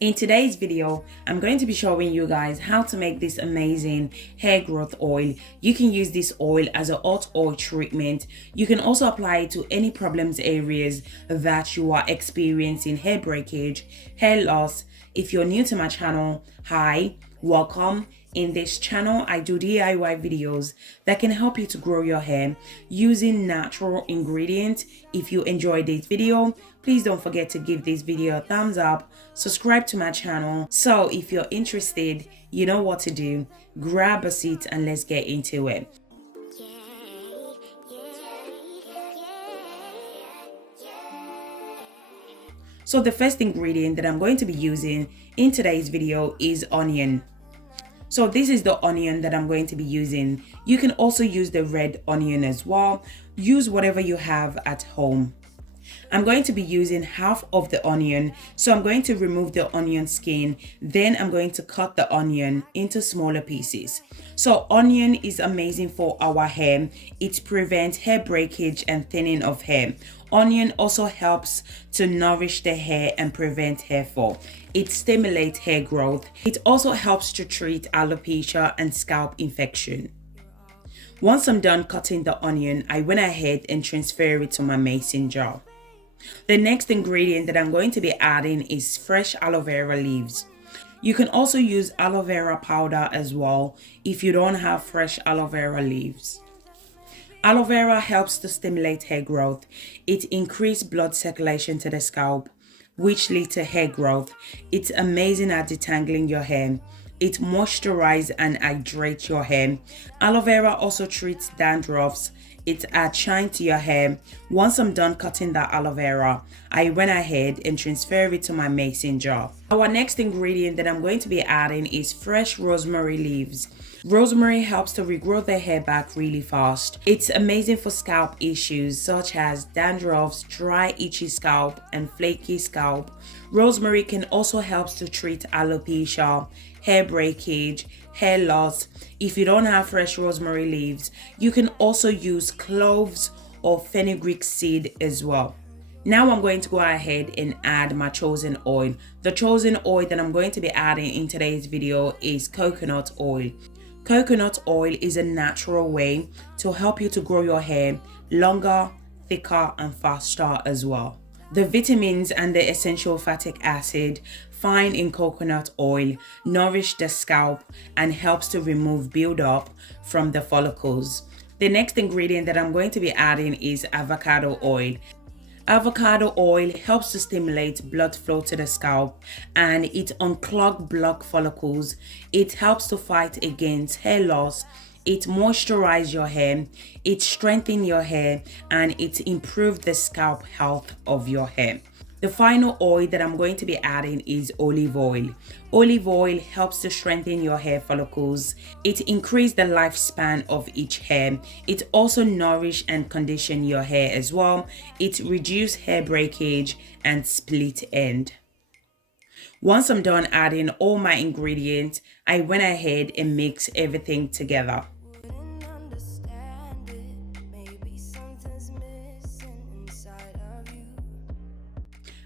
In today's video, I'm going to be showing you guys how to make this amazing hair growth oil. You can use this oil as a hot oil treatment. You can also apply it to any problems areas that you are experiencing hair breakage, hair loss. If you're new to my channel, hi, welcome. In this channel, I do DIY videos that can help you to grow your hair using natural ingredients. If you enjoyed this video, please don't forget to give this video a thumbs up, subscribe to my channel. So if you're interested, you know what to do. Grab a seat and let's get into it. So the first ingredient that I'm going to be using in today's video is onion. So this is the onion that I'm going to be using. You can also use the red onion as well. Use whatever you have at home. I'm going to be using half of the onion. So I'm going to remove the onion skin. Then I'm going to cut the onion into smaller pieces. So onion is amazing for our hair. It prevents hair breakage and thinning of hair. Onion also helps to nourish the hair and prevent hair fall. It stimulates hair growth. It also helps to treat alopecia and scalp infection. Once I'm done cutting the onion, I went ahead and transferred it to my mason jar. The next ingredient that I'm going to be adding is fresh aloe vera leaves. You can also use aloe vera powder as well if you don't have fresh aloe vera leaves. Aloe vera helps to stimulate hair growth. It increases blood circulation to the scalp, which leads to hair growth. It's amazing at detangling your hair. It moisturizes and hydrates your hair. Aloe vera also treats dandruffs. It adds shine to your hair. Once I'm done cutting that aloe vera, I went ahead and transferred it to my mason jar. Our next ingredient that I'm going to be adding is fresh rosemary leaves. Rosemary helps to regrow the hair back really fast. It's amazing for scalp issues such as dandruffs, dry itchy scalp, and flaky scalp. Rosemary can also help to treat alopecia, hair breakage, hair loss. If you don't have fresh rosemary leaves, you can also use cloves or fenugreek seed as well. Now I'm going to go ahead and add my chosen oil. The chosen oil that I'm going to be adding in today's video is coconut oil. Coconut oil is a natural way to help you to grow your hair longer, thicker, and faster as well. The vitamins and the essential fatty acid found in coconut oil nourish the scalp and helps to remove buildup from the follicles. The next ingredient that I'm going to be adding is avocado oil. Avocado oil helps to stimulate blood flow to the scalp and it unclogs blocked follicles. It helps to fight against hair loss. It moisturizes your hair, it strengthens your hair, and it improves the scalp health of your hair. The final oil that I'm going to be adding is olive oil. Olive oil helps to strengthen your hair follicles. It increases the lifespan of each hair. It also nourishes and conditions your hair as well. It reduces hair breakage and split end. Once I'm done adding all my ingredients, I went ahead and mixed everything together.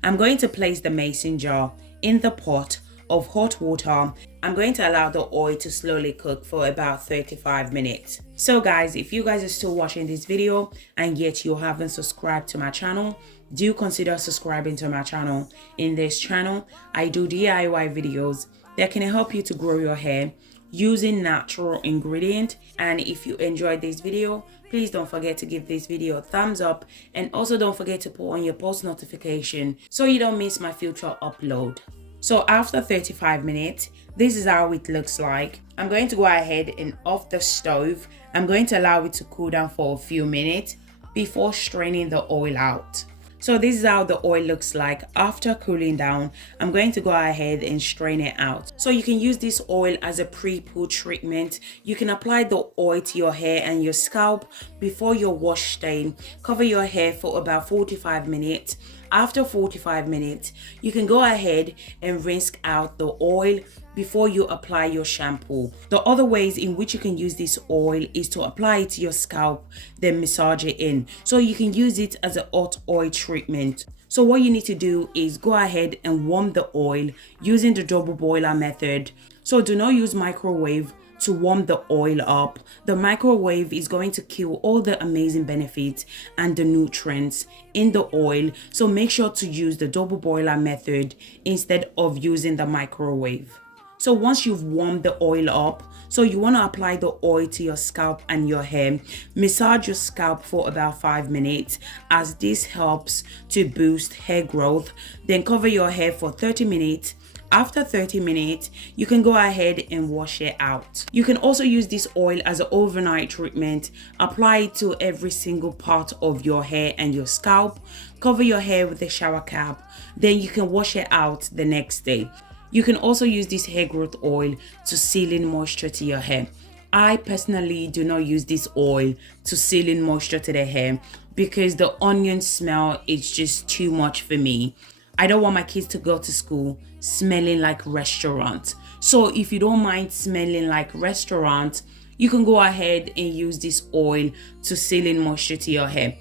I'm going to place the mason jar in the pot of hot water. I'm going to allow the oil to slowly cook for about 35 minutes. So guys, if you guys are still watching this video and yet you haven't subscribed to my channel, do consider subscribing to my channel. In this channel, I do DIY videos that can help you to grow your hair using natural ingredients. And if you enjoyed this video, please don't forget to give this video a thumbs up, and also don't forget to put on your post notification so you don't miss my future upload. So after 35 minutes, this is how it looks like. I'm going to go ahead and off the stove. I'm going to allow it to cool down for a few minutes before straining the oil out. So this is how the oil looks like after cooling down. I'm going to go ahead and strain it out. So you can use this oil as a pre-poo treatment. You can apply the oil to your hair and your scalp before your wash day. Cover your hair for about 45 minutes. After 45 minutes, you can go ahead and rinse out the oil before you apply your shampoo. The other ways in which you can use this oil is to apply it to your scalp, then massage it in. So you can use it as a hot oil treatment. So what you need to do is go ahead and warm the oil using the double boiler method. So do not use microwave to warm the oil up. The microwave is going to kill all the amazing benefits and the nutrients in the oil. So make sure to use the double boiler method instead of using the microwave. So once you've warmed the oil up, so you want to apply the oil to your scalp and your hair. Massage your scalp for about 5 minutes as this helps to boost hair growth. Then cover your hair for 30 minutes. After 30 minutes, you can go ahead and wash it out. You can also use this oil as an overnight treatment. Apply it to every single part of your hair and your scalp. Cover your hair with a shower cap. Then you can wash it out the next day. You can also use this hair growth oil to seal in moisture to your hair. I personally do not use this oil to seal in moisture to the hair because the onion smell is just too much for me. I don't want my kids to go to school smelling like restaurant. So if you don't mind smelling like restaurant, you can go ahead and use this oil to seal in moisture to your hair.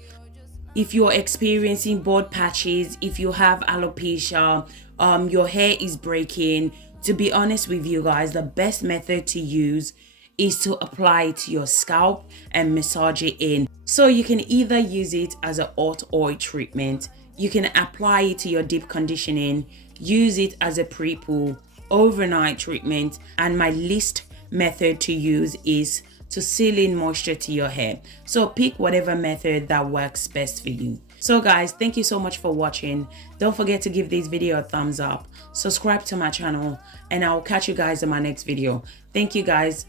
If you're experiencing bald patches, if you have alopecia, your hair is breaking, to be honest with you guys, the best method to use is to apply it to your scalp and massage it in. So you can either use it as a hot oil treatment, you can apply it to your deep conditioning, use it as a pre-poo, overnight treatment, and my least method to use is to seal in moisture to your hair. So pick whatever method that works best for you. So guys, thank you so much for watching. Don't forget to give this video a thumbs up, subscribe to my channel, and I'll catch you guys in my next video. Thank you guys.